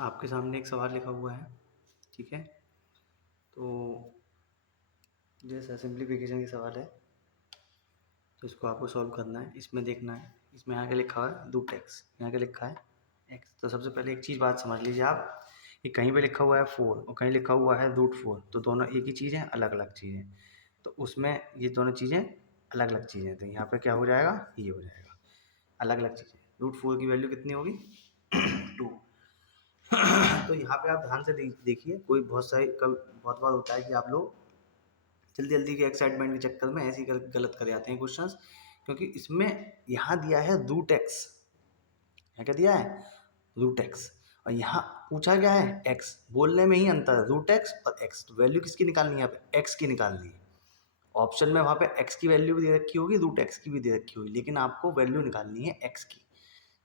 आपके सामने एक सवाल लिखा हुआ है, ठीक है। तो जैसा सिंप्लीफिकेशन की सवाल है, तो इसको आपको सॉल्व करना है। इसमें देखना है, इसमें यहाँ के लिखा है रूट एक्स, यहाँ के लिखा है एक्स। तो सबसे पहले एक चीज़ बात समझ लीजिए आप कि कहीं पे लिखा हुआ है 4 और कहीं लिखा हुआ है √4, तो दोनों एक ही चीज़ है, अलग अलग चीज़ें। तो उसमें ये दोनों चीज़ें अलग अलग चीज़ें, तो यहाँ पे क्या हो जाएगा, ये हो जाएगा अलग अलग चीज़ें। √4 की वैल्यू कितनी होगी 2। तो यहाँ पे आप ध्यान से देखिए, कोई बहुत बार होता है कि आप लोग जल्दी जल्दी के एक्साइटमेंट के चक्कर में ऐसे ही गलत कर जाते हैं क्वेश्चंस, क्योंकि इसमें यहाँ दिया है √x, यहाँ क्या दिया है √x, और यहाँ पूछा क्या है x। बोलने में ही अंतर है, √x और x। तो वैल्यू किसकी निकालनी है, यहाँ पे x की निकालनी है। ऑप्शन में वहाँ पे x की वैल्यू भी दे रखी होगी, √x की भी दे रखी होगी, लेकिन आपको वैल्यू निकालनी है x की।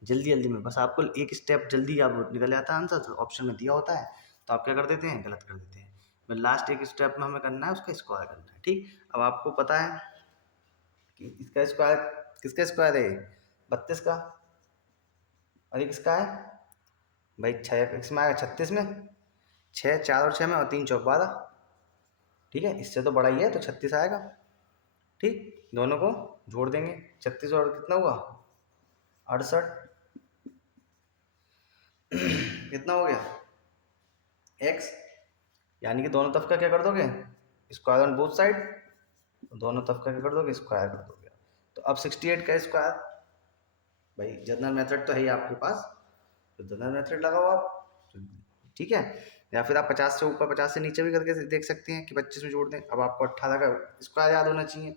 जल्दी जल्दी में बस आपको एक स्टेप जल्दी आप निकल जाता है आंसर, तो ऑप्शन में दिया होता है तो आप क्या कर देते हैं, गलत कर देते हैं। मैं लास्ट एक स्टेप में हमें करना है उसका स्क्वायर करना है, ठीक। अब आपको पता है कि इसका स्क्वायर किसका स्क्वायर है, 32 का, और ये किसका है भाई 6 इसमें आएगा 36 में, 6 4 और 6 में, और 3 चौक 12, ठीक है। इससे तो बड़ा ही है तो 36 आएगा, ठीक। दोनों को जोड़ देंगे, 36 और कितना हुआ 68, कितना हो गया x, यानी कि दोनों तरफ का क्या कर दोगे, स्क्वायर ऑन बोथ साइड, दोनों तरफ का क्या कर दोगे, स्क्वायर कर दोगे। तो अब 68 का स्क्वायर, भाई जनरल मेथड तो है ही आपके पास, तो जनरल मेथड लगाओ आप, ठीक है। या फिर आप 50 से ऊपर 50 से नीचे भी करके देख सकते हैं कि 25 में जोड़ दें। अब आपको 18 का स्क्वायर याद होना चाहिए,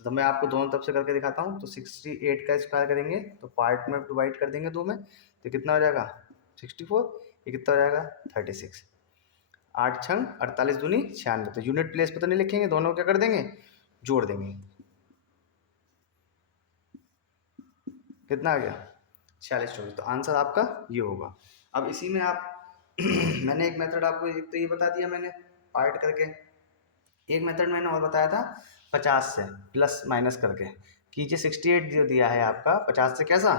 तो मैं आपको दोनों तरफ से करके दिखाता हूँ। तो 68 का स्क्वायर करेंगे तो पार्ट में डिवाइड कर देंगे 2 में, तो कितना हो जाएगा 64, ये कितना हो जाएगा 36, 8 छंग 48 दूनी 96। तो यूनिट प्लेस पे तो नहीं लिखेंगे, दोनों क्या कर देंगे, जोड़ देंगे। कितना आ गया 46 24, तो आंसर आपका ये होगा। अब इसी में आप मैंने एक मेथड आपको एक तो ये बता दिया मैंने पार्ट करके, एक मेथड मैंने और बताया था 50 से प्लस माइनस करके कीजिए। 68 जो दिया है आपका 50 से कैसा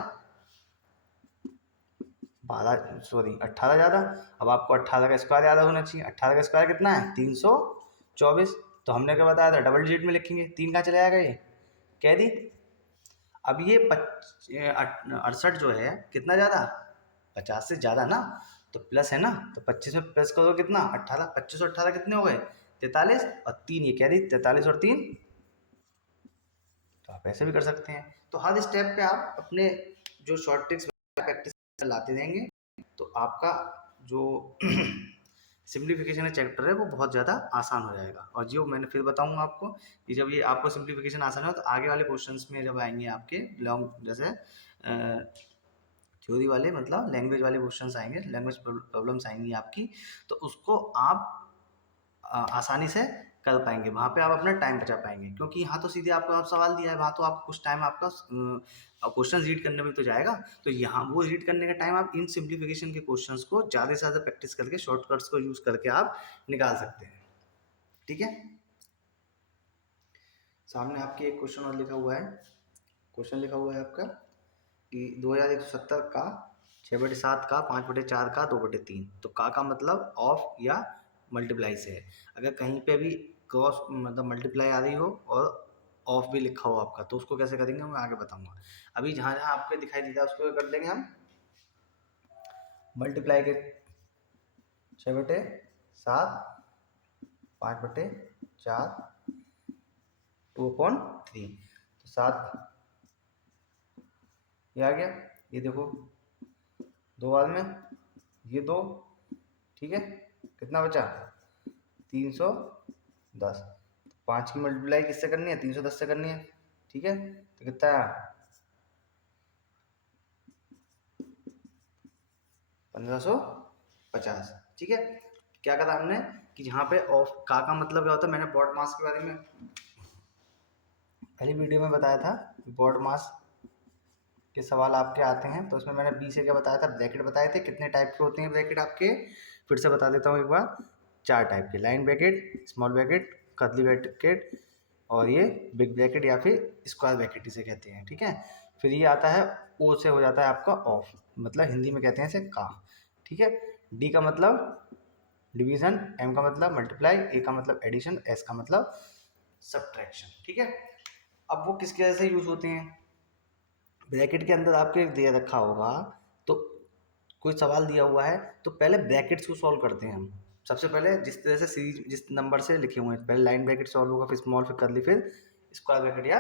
18 ज़्यादा। अब आपको 18 का स्क्वायर याद होना चाहिए, 18 का स्क्वायर कितना है 324। तो हमने क्या बताया था, डबल डिजिट में लिखेंगे, 3 कहाँ चले जाएगा, ये कह दी। अब ये 68 जो है कितना ज़्यादा 50 से ज़्यादा ना, तो प्लस है ना, तो 25 में प्लस करो कितना 18, 25 और 18 कितने हो गए 43, और 3 ये कह दी 43 और 3, तो आप ऐसे भी कर सकते हैं। तो हर स्टेप पे आप अपने जो शॉर्ट ट्रिक्स प्रैक्टिस लाते रहेंगे, तो आपका जो सिंप्लीफिकेशन चैप्टर है वो बहुत ज़्यादा आसान हो जाएगा। और जो मैंने फिर बताऊंगा आपको कि जब ये आपको सिंप्लीफिकेशन आसान हो तो आगे वाले क्वेश्चंस में जब आएंगे आपके लॉन्ग जैसे थ्योरी वाले, मतलब लैंग्वेज वाले क्वेश्चंस आएंगे, लैंग्वेज प्रॉब्लम्स आएंगी आपकी, तो उसको आप आसानी से कर पाएंगे। वहाँ पे आप अपना टाइम बचा पाएंगे, क्योंकि यहाँ तो सीधे आपको आप सवाल दिया है, वहाँ तो आपको कुछ टाइम आपका क्वेश्चन रीड करने में तो जाएगा। तो यहाँ वो रीड करने का टाइम आप इन सिंप्लीफिकेशन के क्वेश्चंस को ज़्यादा से ज़्यादा प्रैक्टिस करके शॉर्टकट्स को यूज़ करके आप निकाल सकते हैं, ठीक है। सामने आपके एक क्वेश्चन और लिखा हुआ है, क्वेश्चन लिखा हुआ है आपका कि 2170 का 6/7 का 5/4 का 2/3, तो का मतलब ऑफ या मल्टीप्लाई से है। अगर कहीं पे भी क्रॉस मतलब मल्टीप्लाई आ रही हो और ऑफ भी लिखा हो आपका, तो उसको कैसे करेंगे मैं आगे बताऊंगा। अभी जहाँ जहाँ आपको दिखाई देता है उसको कर देंगे हम मल्टीप्लाई के 6/7 5/4 2/3, तो 7 ये आ गया, ये देखो 2 बाद में ये 2, ठीक है। कितना बचा 310, 5 की मल्टीप्लाई किससे करनी है 310 से करनी है, ठीक है। तो कितना है 1550, ठीक है। क्या करा हमने कि यहाँ पे ऑफ का मतलब क्या होता है, मैंने बॉड मास के बारे में पहली वीडियो में बताया था। बॉड मास के सवाल आपके आते हैं तो उसमें मैंने बी से क्या बताया था, ब्रैकेट बताए थे। कितने टाइप के होते हैं ब्रैकेट आपके, फिर से बता देता हूँ एक बार, 4 टाइप के, line bracket, small bracket, curly bracket, और ये बिग ब्रैकेट या फिर स्क्वायर ब्रैकेट इसे कहते हैं, ठीक है। फिर ये आता है ओ से हो जाता है आपका ऑफ, मतलब हिंदी में कहते हैं इसे का, ठीक है। डी का मतलब डिवीजन, एम का मतलब मल्टीप्लाई, ए का मतलब एडिशन, एस का मतलब सब्ट्रैक्शन। ठीक है, अब वो किसके वजह से यूज होते हैं? ब्रैकेट के अंदर आपके दे रखा होगा, तो कोई सवाल दिया हुआ है तो पहले ब्रैकेट्स को सॉल्व करते हैं हम। सबसे पहले जिस तरह से सीरीज जिस नंबर से लिखे हुए हैं, पहले लाइन ब्रैकेट सॉल्व होगा, फिर स्मॉल, फिर कर्ली, फिर स्क्वायर ब्रैकेट या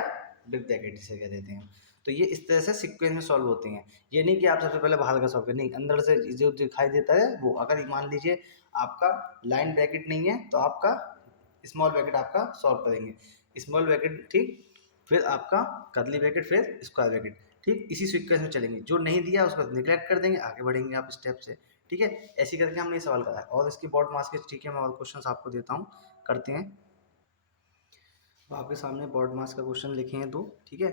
बिग ब्रैकेट जिसे कह देते हैं। तो ये इस तरह से सीक्वेंस में सॉल्व होते हैं। ये नहीं कि आप सबसे पहले बाहर का सॉल्व करें, नहीं, अंदर से जो दिखाई देता है वो, अगर मान लीजिए आपका लाइन ब्रैकेट नहीं है तो आपका स्मॉल ब्रैकेट आपका सॉल्व करेंगे, स्मॉल ब्रैकेट ठीक, फिर आपका कर्ली ब्रैकेट, फिर स्क्वायर ब्रैकेट, ठीक, इसी सीक्वेंस में चलेंगे। जो नहीं दिया उसको निगलेक्ट कर देंगे, आगे बढ़ेंगे आप स्टेप से। ठीक है, ऐसे करके हमने ये सवाल करा है। और इसकी बोर्ड मार्क्स के, ठीक है, मैं और क्वेश्चन आपको देता हूँ, करते हैं। तो आपके सामने बोर्ड मार्क्स का क्वेश्चन लिखे हैं दो। ठीक है,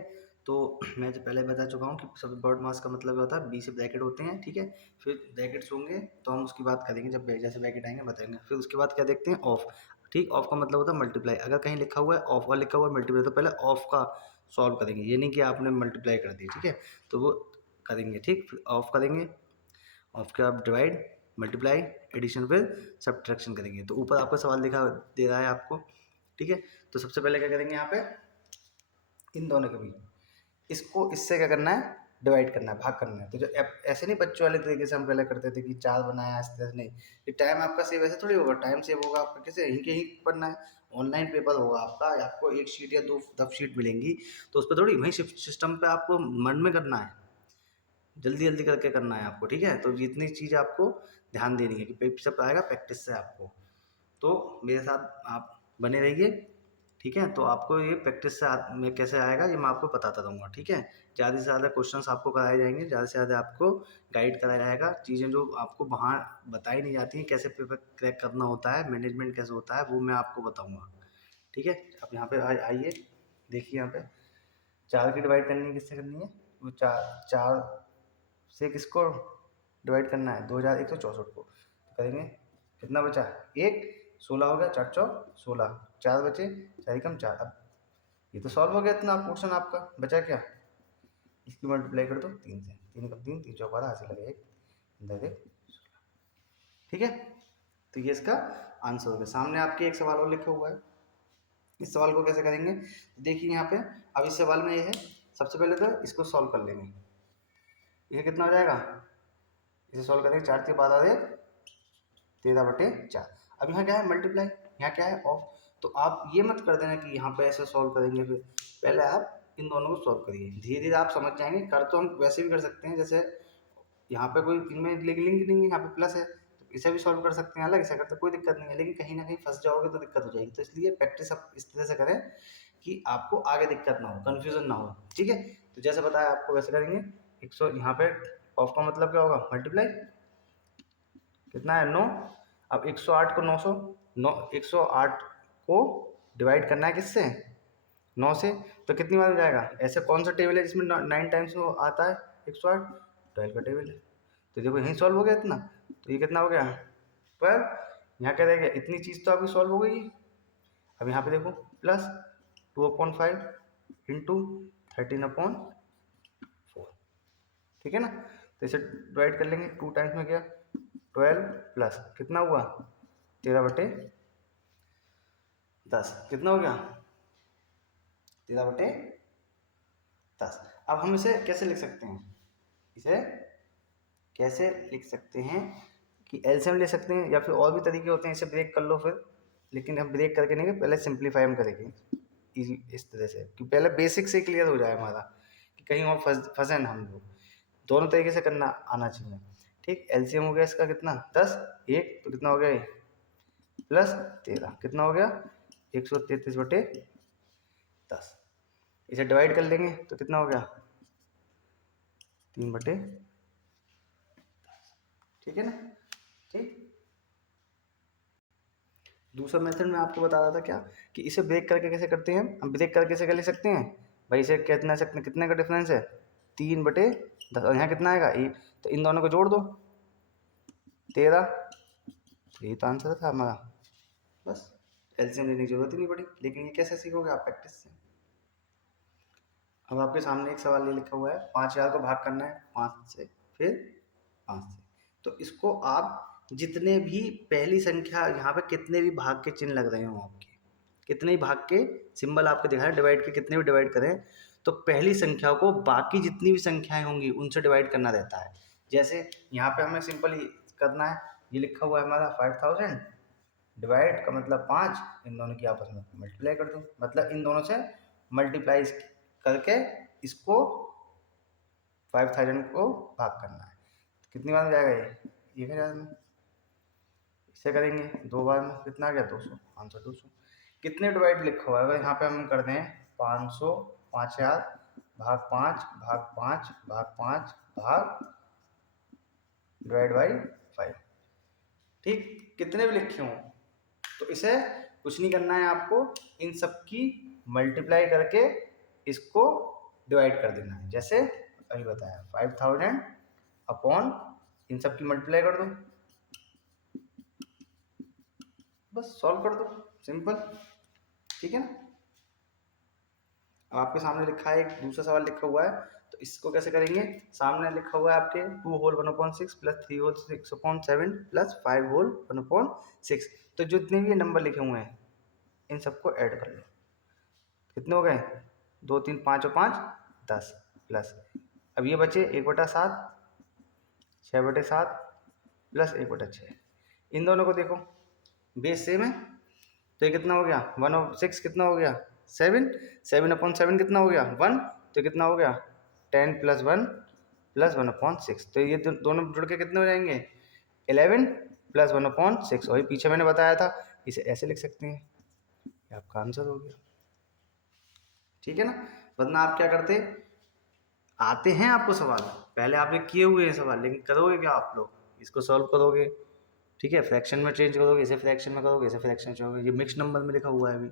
तो मैं तो पहले बता चुका हूँ कि सब बोर्ड मार्क्स का मतलब होता है बी से ब्रैकेट होते हैं। ठीक है, फिर ब्रैकेट्स होंगे तो हम उसकी बात करेंगे, जब जैसे ब्रैकेट आएंगे बताएंगे। फिर उसके बाद क्या देखते हैं, ऑफ। ठीक, ऑफ का मतलब होता है मल्टीप्लाई। अगर कहीं लिखा हुआ है ऑफ और लिखा हुआ है मल्टीप्लाई, तो पहले ऑफ का सॉल्व करेंगे, ये नहीं कि आपने मल्टीप्लाई कर दी। ठीक है, तो वो करेंगे। ठीक, फिर ऑफ करेंगे, ऑफ के बाद डिवाइड, मल्टीप्लाई, एडिशन, फिर सब्ट्रैक्शन करेंगे। तो ऊपर आपका सवाल दिखा दे रहा है आपको। ठीक है, तो सबसे पहले क्या करेंगे, यहाँ पे इन दोनों के बीच, इसको इससे क्या करना है, डिवाइड करना है, भाग करना है। तो जो ऐसे नहीं बच्चों वाले तरीके से हम पहले करते थे कि 4 बनाया इस तरह से, नहीं, ये टाइम आपका सेव ऐसे थोड़ी होगा। टाइम सेव होगा आपका कैसे, यहीं के ही पढ़ना है। ऑनलाइन पेपर होगा आपका, आपको एक शीट या दो 10 शीट मिलेंगी, तो उस पर थोड़ी वहीं सिस्टम पे आपको मन में करना है, जल्दी जल्दी करके करना है आपको। ठीक है, तो जितनी चीज़ आपको ध्यान देनी है कि सब आएगा प्रैक्टिस से आपको। तो मेरे साथ आप बने रहिए। ठीक है, तो आपको ये प्रैक्टिस से में कैसे आएगा ये मैं आपको बताता रहूँगा। ठीक है, ज़्यादा से ज़्यादा क्वेश्चंस आपको कराए जाएंगे, ज़्यादा से ज़्यादा आपको गाइड कराया जाएगा। चीज़ें जो आपको वहाँ बताई नहीं जाती हैं, कैसे पेपर क्रैक करना होता है, मैनेजमेंट कैसे होता है, वो मैं आपको बताऊँगा। ठीक है, आप यहाँ पे आइए, देखिए यहाँ पे 4 की डिवाइड करनी है, किससे करनी है, वो 4 से किसको डिवाइड करना है, 2164 को। तो करेंगे, कितना बचा, एक, 16 हो गया, 4 चौक 16, 4 बचे, 4 कम 4। अब ये तो सॉल्व हो गया, इतना पोर्शन आपका बचा क्या, इसकी मल्टीप्लाई कर दो 3 से, 3 कम 3, 3 चौक 12, हासिल लगे 1, इधर 1। ठीक है, तो ये इसका आंसर हो गया। सामने आपके एक सवाल और लिखा हुआ है, इस सवाल को कैसे करेंगे, देखिए यहाँ पे। अब इस सवाल में ये है, सबसे पहले तो इसको सॉल्व कर लेंगे। ये कितना हो जाएगा, इसे सॉल्व करेंगे, 4 के बाद 13/4। अब यहाँ क्या है, मल्टीप्लाई, यहाँ क्या है, ऑफ। तो आप ये मत कर देना कि यहाँ पे ऐसे सॉल्व करेंगे, फिर पहले आप इन दोनों को सॉल्व करिए, धीरे धीरे आप समझ जाएंगे। कर तो हम वैसे भी कर सकते हैं, जैसे यहाँ पे कोई इनमें लिंक नहीं है, यहाँ पे प्लस है, तो इसे भी सॉल्व कर सकते हैं, अलग से करते कोई दिक्कत नहीं है। लेकिन कहीं ना कहीं फंस जाओगे तो दिक्कत हो जाएगी, तो इसलिए प्रैक्टिस आप इस तरह से करें कि आपको आगे दिक्कत ना हो, कन्फ्यूजन ना हो। ठीक है, तो जैसे बताया आपको वैसे करेंगे। 100, यहाँ पे ऑफ का मतलब क्या होगा, मल्टीप्लाई, कितना है 9। अब 108 को 900, 108 को डिवाइड करना है किससे, 9 से। तो कितनी बार हो जाएगा, ऐसे कौन सा टेबल है जिसमें 9 टाइम्स आता है 108, 12 का टेबल है। तो देखो यहीं सॉल्व हो गया इतना, तो ये कितना हो गया 12। यहाँ क्या रहेगा, इतनी चीज़ तो आपकी सॉल्व हो गई। अब यहाँ पे देखो प्लस 2/5 इंटू 13/4, ठीक है ना। तो इसे डिवाइड कर लेंगे, 2 टाइम्स में गया 12 प्लस कितना हुआ 13/10, कितना हो गया 13/10। अब हम इसे कैसे लिख सकते हैं, इसे कैसे लिख सकते हैं कि एलसीएम ले सकते हैं, या फिर और भी तरीके होते हैं, इसे ब्रेक कर लो फिर। लेकिन हम ब्रेक करके नहीं, पहले सिंप्लीफाई हम करेंगे इजी इस तरह से कि पहले बेसिक से क्लियर हो जाए हमारा, कि कहीं और फंसे ना हम लोग। दोनों तरीके से करना आना चाहिए। ठीक, एलसीएम हो गया इसका कितना 10, एक तो कितना हो गया प्लस 13, कितना हो गया 133/10। इसे डिवाइड कर लेंगे तो कितना हो गया 3/10। ठीक है ना। ठीक, दूसरा मेथड मैं आपको बता रहा था क्या, कि इसे ब्रेक करके कैसे करते हैं हम ब्रेक करके कैसे कर ले सकते हैं भाई, इसे कितना सकते हैं, कितने का डिफरेंस है 3/10, और यहाँ कितना आएगा 1, तो इन दोनों को जोड़ दो 13। यही तो आंसर था हमारा, बस एलसीएम लेने की जरूरत ही नहीं पड़ी। लेकिन ये कैसे सीखोगे आप, प्रैक्टिस से। अब आपके सामने एक सवाल ये लिखा हुआ है, 5000 को भाग करना है 5 से, फिर 5 से। तो इसको आप जितने भी पहली संख्या यहाँ पे कितने भी भाग के चिन्ह लग रहे हो आपके, कितने भी भाग के सिंबल आपको दिखा रहे हैं डिवाइड के, कितने भी डिवाइड करें तो पहली संख्या को बाकी जितनी भी संख्याएं होंगी उनसे डिवाइड करना रहता है। जैसे यहाँ पे हमें सिंपल करना है, ये लिखा हुआ है हमारा 5000, डिवाइड का मतलब 5, इन दोनों की आपस में मल्टीप्लाई कर दो, मतलब इन दोनों से मल्टीप्लाई करके इसको 5000 को भाग करना है। कितनी बार में जाएगा ये 1000 में, इससे करेंगे 2 बार में, कितना आ गया 200, आंसर 200। कितने डिवाइड लिखा हुआ है, अगर यहाँ पे हम कर दें 500 5000 भाग 5 भाग 5 भाग 5 भाग डिवाइड बाई 5, ठीक, कितने भी लिखे हों तो इसे कुछ नहीं करना है आपको, इन सब की मल्टीप्लाई करके इसको डिवाइड कर देना है। जैसे अभी बताया 5000 अपॉन इन सब की मल्टीप्लाई कर दो, बस सॉल्व कर दो, सिंपल, ठीक है ना। अब आपके सामने लिखा है, एक दूसरा सवाल लिखा हुआ है, तो इसको कैसे करेंगे, सामने लिखा हुआ है आपके 2 whole 1/6 plus 3 whole 6/7 plus 5 whole 1/6, तो जितने भी नंबर लिखे हुए हैं इन सबको ऐड कर लो, कितने हो गए 2 3 5 और 5 10, प्लस अब ये बचे 1/7 6/7 प्लस 1/6, इन दोनों को देखो बेस सेम है, तो ये कितना हो गया 1/6, कितना हो गया 7, 7/7 कितना हो गया 1, तो कितना हो गया 10 प्लस 1 प्लस 1/6, तो ये दोनों जुड़ के कितने हो जाएंगे 11 प्लस 1/6, और पीछे मैंने बताया था इसे ऐसे लिख सकते हैं, ये आपका आंसर हो गया, ठीक है ना। वरना आप क्या करते, आते हैं आपको सवाल, पहले आपने किए हुए हैं सवाल, लेकिन करोगे क्या आप लोग, इसको सॉल्व करोगे, ठीक है, फ्रैक्शन में चेंज करोगे, इसे फ्रैक्शन में करोगे, इसे फ्रैक्शन में करोगे, ये मिक्स नंबर में लिखा हुआ है अभी,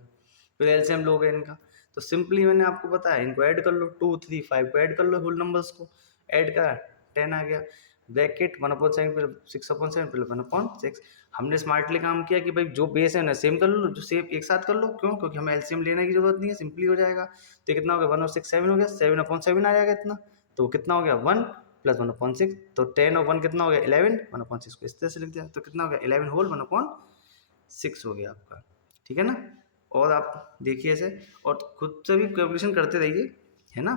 फिर एलसीएम लोगे इनका, तो सिंपली मैंने आपको बताया इनको ऐड कर लो, 2 3 5 को ऐड कर लो, होल नंबर्स को ऐड करा 10 आ गया, ब्रैकेट 1/7 फिर 6/7 फिर 1/6, हमने स्मार्टली काम किया कि भाई जो बेस है ना सेम कर लो, जो सेम एक साथ कर लो, क्यों, क्योंकि हमें एलसीएम लेने की जरूरत नहीं है, सिंपली हो जाएगा। तो कितना हो गया 1 और 6 7 हो गया, 7/7 आ जाएगा इतना, तो कितना हो गया 1 प्लस 1/6, तो 10 और 1 कितना हो गया 11, 1/6 को इस तरह से लिख दिया, तो कितना हो गया 11 होल 1/6 हो गया आपका, ठीक है ना। और आप देखिए इसे और खुद से भी कैलकुलेशन करते रहिए, है ना,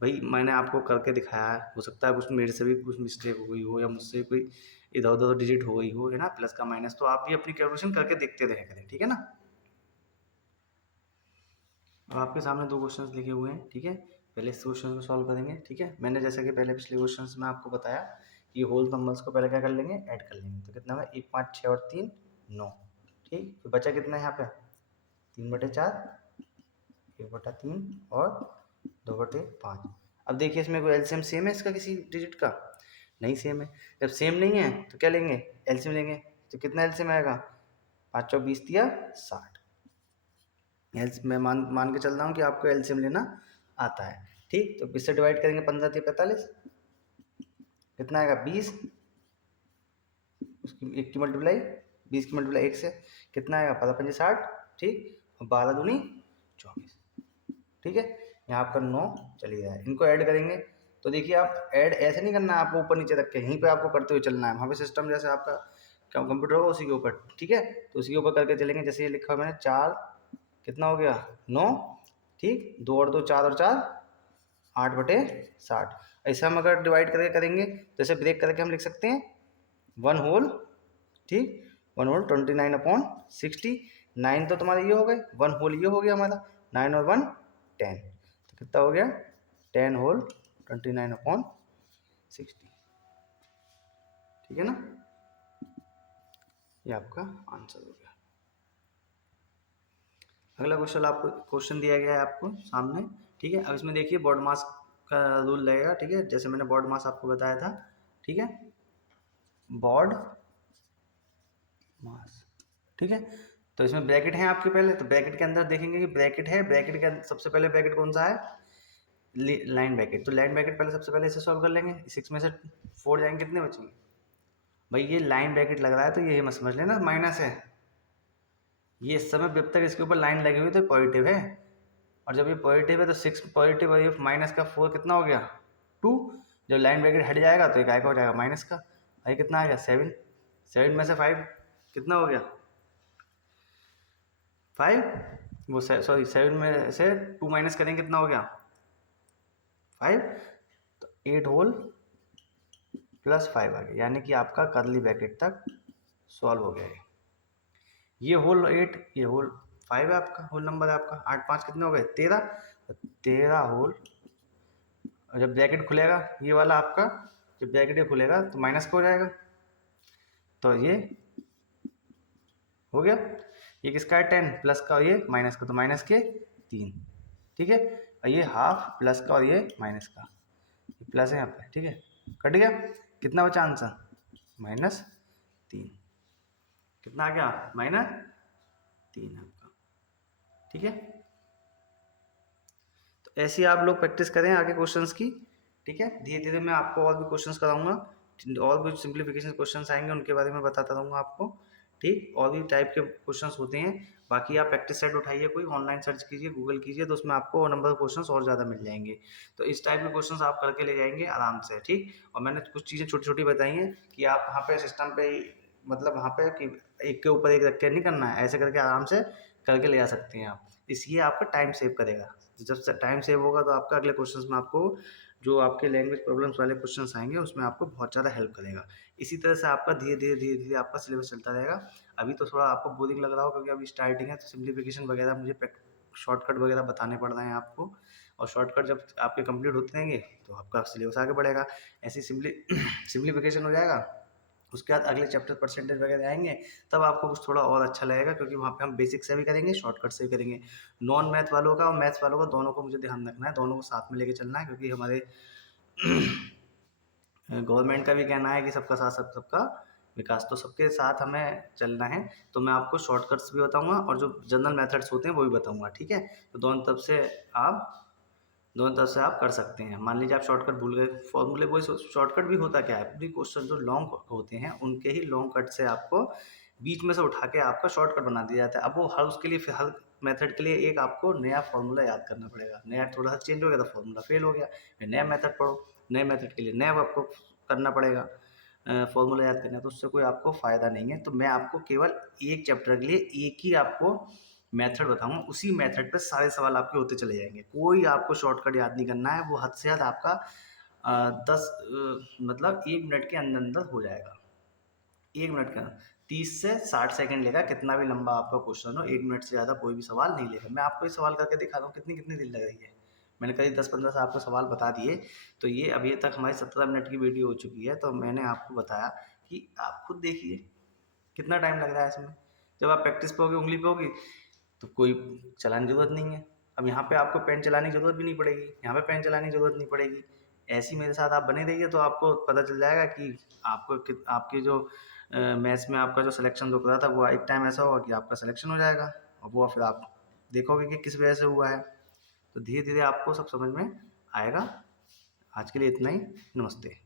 भाई मैंने आपको करके दिखाया है, हो सकता है कुछ मेरे से भी कुछ मिस्टेक हो गई हो या मुझसे कोई इधर उधर डिजिट हो गई हो, है ना, प्लस का माइनस, तो आप भी अपनी कैलकुलेशन करके देखते रहे करें, ठीक है ना। अब आपके सामने 2 क्वेश्चंस लिखे हुए हैं, ठीक है, पहले इस क्वेश्चन को सॉल्व करेंगे, ठीक है, मैंने जैसा कि पहले पिछले क्वेश्चंस में आपको बताया कि होल नंबर्स को पहले क्या कर लेंगे ऐड कर लेंगे, तो कितना हुआ 1 5 6 और 3 9, ठीक, तो बचा कितना है यहाँ पे 3/4 1/3 और 2/5। अब देखिए इसमें कोई एलसीएम सेम है इसका किसी डिजिट का, नहीं सेम है, जब सेम नहीं है तो क्या लेंगे एलसीएम लेंगे, तो कितना एलसीएम आएगा 5 चौक 20 दिया 60, मैं मान के चल रहा हूँ कि आपको एलसीएम लेना आता है, ठीक, तो इससे डिवाइड करेंगे 15 3 45, कितना आएगा 20, उसकी 1 की मल्टीप्लाई 20 की मल्टीप्लाई 1 से कितना आएगा 15 5 60, ठीक, और 12 दूनी 24, ठीक है, यहाँ आपका 9 चली जाए, इनको ऐड करेंगे, तो देखिए आप ऐड ऐसे नहीं करना है आपको ऊपर नीचे रख के, यहीं पे आपको करते हुए चलना है, वहाँ पे सिस्टम जैसे आपका कंप्यूटर होगा उसी के ऊपर, ठीक है, तो उसी के ऊपर करके चलेंगे, जैसे ये लिखा हुआ मैंने 4 कितना हो गया 9, ठीक, 2 और 2 4 और 4 8/60, ऐसे हम अगर डिवाइड करके करेंगे तो ऐसे ब्रेक करके हम लिख सकते हैं 1 होल, ठीक, 1 होल 29/60, 9 तो तुम्हारे ये हो गए, 1 होल ये हो गया हमारा, 9 और 1 10, तो कितना हो गया 10 होल 29/60, ठीक है ना, ये आपका आंसर हो गया। अगला क्वेश्चन दिया गया है आपको सामने, ठीक है, अब इसमें देखिए बॉड मास का रूल लगेगा, ठीक है, जैसे मैंने बॉड मास आपको बताया था, ठीक है, बॉड मास, ठीक है, तो इसमें ब्रैकेट है आपके पहले, तो ब्रैकेट के अंदर देखेंगे कि ब्रैकेट है, ब्रैकेट के अंदर सबसे पहले ब्रैकेट कौन सा है लाइन ब्रैकेट, तो लाइन ब्रैकेट पहले सबसे पहले इसे सॉल्व कर लेंगे, 6 में से 4 जाएंगे कितने बचेंगे, भाई ये लाइन ब्रैकेट लग रहा है तो ये मत समझ लेना माइनस है, ये इस समय जब तक इसके ऊपर लाइन लगी हुई तो पॉजिटिव है, और जब ये पॉजिटिव है तो 6 पॉजिटिव और ये माइनस का 4 कितना हो गया 2, जब लाइन ब्रैकेट हट जाएगा तो एक आएगा हो जाएगा माइनस का, भाई कितना आ गया 7, 7 में से 5 कितना हो गया 5, वो सॉरी 7 में से 2 माइनस करेंगे कितना हो गया 5, तो 8 होल प्लस 5 आ गया, यानी कि आपका करली ब्रैकेट तक सॉल्व हो गया है। ये होल 8, ये होल 5 है आपका, होल नंबर है आपका। 8 5 कितने हो गए 13, 13 होल, और जब ब्रैकेट खुलेगा ये वाला आपका, जब ब्रैकेट ये खुलेगा तो माइनस का हो जाएगा, तो ये हो गया। ये किसका है 10 प्लस का और ये माइनस का, तो माइनस के 3, ठीक है। और ये हाफ प्लस का और ये माइनस का, ये प्लस है यहाँ पे, ठीक है। कट गया, कितना बचा आंसर -3, कितना आ गया -3 आपका, ठीक है। तो ऐसे ही आप लोग प्रैक्टिस करें आगे क्वेश्चंस की, ठीक है। धीरे धीरे मैं आपको और भी क्वेश्चंस कराऊंगा, और भी सिंप्लीफिकेशन क्वेश्चंस आएंगे, उनके बारे में बताता रहूँगा आपको, ठीक। और भी टाइप के क्वेश्चंस होते हैं। बाकी आप प्रैक्टिस सेट उठाइए, कोई ऑनलाइन सर्च कीजिए, गूगल कीजिए, तो उसमें आपको नंबर ऑफ क्वेश्चंस और ज़्यादा मिल जाएंगे। तो इस टाइप के क्वेश्चंस आप करके ले जाएंगे आराम से, ठीक। और मैंने कुछ चीज़ें छोटी छोटी बताई हैं कि आप वहाँ पे सिस्टम पे, मतलब वहाँ पे कि एक के ऊपर एक रख के नहीं करना है, ऐसे करके आराम से करके ले जा सकते हैं आप। इसलिए आपका टाइम सेव करेगा। जब टाइम सेव होगा तो आपका अगले क्वेश्चंस में आपको जो आपके लैंग्वेज प्रॉब्लम्स वाले क्वेश्चंस आएंगे उसमें आपको बहुत ज़्यादा हेल्प करेगा। इसी तरह से आपका धीरे धीरे आपका सिलेबस चलता रहेगा। अभी तो थोड़ा आपको बोरिंग लग रहा हो क्योंकि अभी स्टार्टिंग है, तो सिंप्लीफिकेशन वगैरह मुझे शॉर्टकट वगैरह बताने पड़ रहे हैं आपको, और शॉर्टकट जब आपके कंप्लीट होते रहेंगे तो आपका सिलेबस आगे बढ़ेगा। ऐसे सिंप्लीफिकेशन हो जाएगा, उसके बाद अगले चैप्टर परसेंटेज वगैरह आएंगे, तब आपको कुछ थोड़ा और अच्छा लगेगा, क्योंकि वहाँ पे हम बेसिक से भी करेंगे, शॉर्टकट से भी करेंगे। नॉन मैथ वालों का और मैथ्स वालों का दोनों को मुझे ध्यान रखना है, दोनों को साथ में लेके चलना है, क्योंकि हमारे गवर्नमेंट का भी कहना है कि सबका साथ सबका विकास, तो सबके साथ हमें चलना है। तो मैं आपको शॉर्टकट्स भी बताऊंगा और जो जनरल मेथड्स होते हैं वो भी बताऊंगा, ठीक है। तो दोनों तरफ से आप कर सकते हैं। मान लीजिए आप शॉर्टकट भूल गए, फॉर्मूले वही शॉर्टकट भी होता क्या है, क्वेश्चन जो लॉन्ग होते हैं उनके ही लॉन्ग कट से आपको बीच में से उठा के आपका शॉर्टकट बना दिया जाता है। अब वो हर उसके लिए फिर हर मेथड के लिए एक आपको नया फॉर्मूला याद करना पड़ेगा, नया थोड़ा सा चेंज हो गया तो फॉर्मूला फेल हो गया, फिर नया मेथड पढ़ो, नए मेथड के लिए नया आपको करना पड़ेगा फॉर्मूला याद करना है, तो उससे कोई आपको फ़ायदा नहीं है। तो मैं आपको केवल एक चैप्टर के लिए एक ही आपको मेथड बताऊंगा, उसी मेथड पे सारे सवाल आपके होते चले जाएंगे, कोई आपको शॉर्टकट याद नहीं करना है। वो हद से ज़्यादा आपका मतलब 1 मिनट के अंदर अंदर हो जाएगा। 1 मिनट का 30 से 60 सेकंड लेगा, कितना भी लंबा आपका क्वेश्चन हो, 1 मिनट से ज़्यादा कोई भी सवाल नहीं लेगा। मैं आपको ये सवाल करके दिखा दूँ कितनी कितनी देर लग रही है, मैंने करीब 10-15 से आपको सवाल बता दिए। तो ये अभी तक हमारी 17 मिनट की वीडियो हो चुकी है, तो मैंने आपको बताया कि आप खुद देखिए कितना टाइम लग रहा है इसमें। जब आप प्रैक्टिस पे होगी, उंगली पे होगी, तो कोई चलाने की ज़रूरत नहीं है। अब यहाँ पे आपको पेन चलाने की ज़रूरत भी नहीं पड़ेगी, यहाँ पे पेन चलाने की ज़रूरत नहीं पड़ेगी। ऐसे ही मेरे साथ आप बने रहिए, तो आपको पता चल जाएगा कि आपके जो मैथ्स में आपका जो सिलेक्शन रुक रहा था, वो एक टाइम ऐसा होगा कि आपका सिलेक्शन हो जाएगा, और वो फिर आप देखोगे कि किस वजह से हुआ है। तो धीरे धीरे आपको सब समझ में आएगा। आज के लिए इतना ही, नमस्ते।